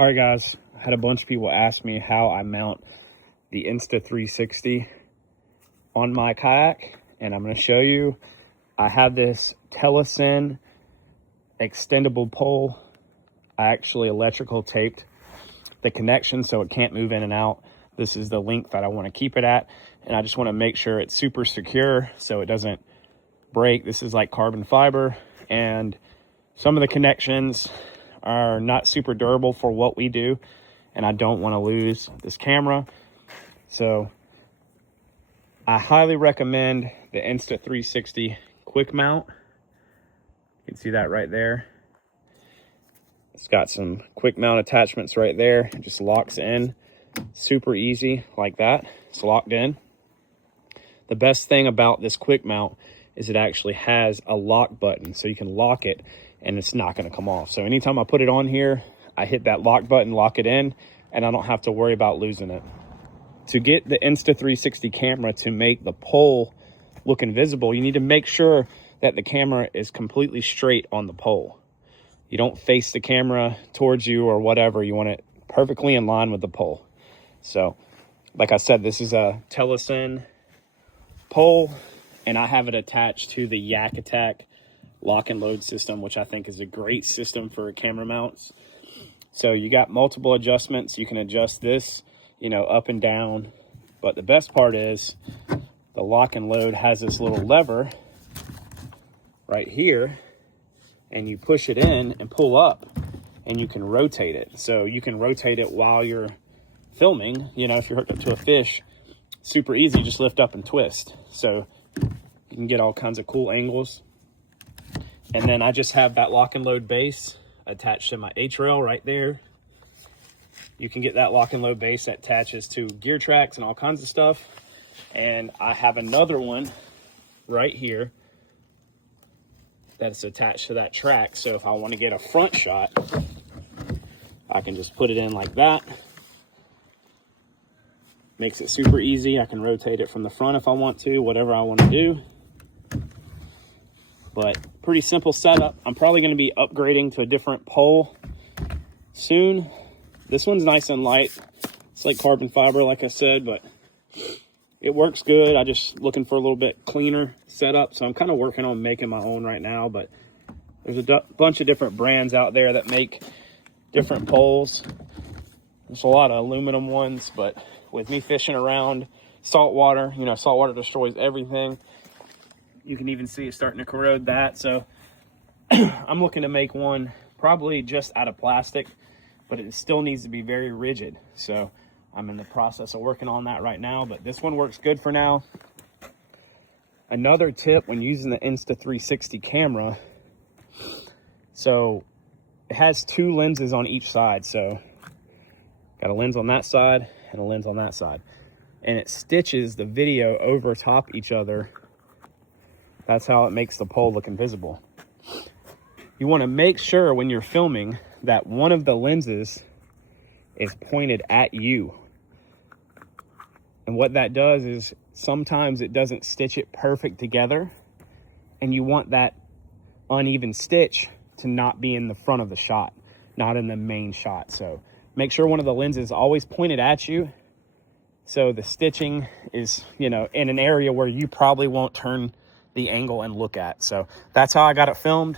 All right, guys, I had a bunch of people ask me how I mount the Insta360 on my kayak, and I'm going to show you. I have this Telesen extendable pole. I actually electrical taped the connection so it can't move in and out. This is the length that I want to keep it at, and I just want to make sure it's super secure so it doesn't break. This is like carbon fiber, and some of the connections are not super durable for what we do, and I don't want to lose this camera. So I highly recommend the Insta360 quick mount. You can see that right there. It's got some quick mount attachments right there. It just locks in super easy like that. It's locked in. The best thing about this quick mount is it actually has a lock button, so you can lock it and it's not going to come off. So anytime I put it on here, I hit that lock button, lock it in, and I don't have to worry about losing it. To get the Insta360 camera to make the pole look invisible, you need to make sure that the camera is completely straight on the pole. You don't face the camera towards you or whatever. You want it perfectly in line with the pole. So like I said, this is a Telesen pole, and I have it attached to the Yak Attack lock and load system, which I think is a great system for camera mounts. So you got multiple adjustments. You can adjust this, up and down. But the best part is the lock and load has this little lever right here, and you push it in and pull up, and you can rotate it. So you can rotate it while you're filming. If you're hooked up to a fish, super easy, just lift up and twist. So you can get all kinds of cool angles. And then I just have that lock and load base attached to my H-rail right there. You can get that lock and load base that attaches to gear tracks and all kinds of stuff. And I have another one right here that's attached to that track. So if I want to get a front shot, I can just put it in like that. Makes it super easy. I can rotate it from the front if I want to, whatever I want to do. But pretty simple setup. I'm probably going to be upgrading to a different pole soon. This one's nice and light. It's like carbon fiber, like I said, but it works good. I just looking for a little bit cleaner setup. So I'm kind of working on making my own right now, but there's a bunch of different brands out there that make different poles. There's a lot of aluminum ones, but with me fishing around saltwater, saltwater destroys everything. You can even see it starting to corrode that. So I'm looking to make one probably just out of plastic, but it still needs to be very rigid. So I'm in the process of working on that right now, but this one works good for now. Another tip when using the Insta360 camera, so it has two lenses on each side. So got a lens on that side and a lens on that side, and it stitches the video over top each other. That's how it makes the pole look invisible. You want to make sure when you're filming that one of the lenses is pointed at you. And what that does is sometimes it doesn't stitch it perfect together, and you want that uneven stitch to not be in the front of the shot, not in the main shot. So make sure one of the lenses is always pointed at you, so the stitching is, in an area where you probably won't turn the angle and look at. So that's how I got it filmed.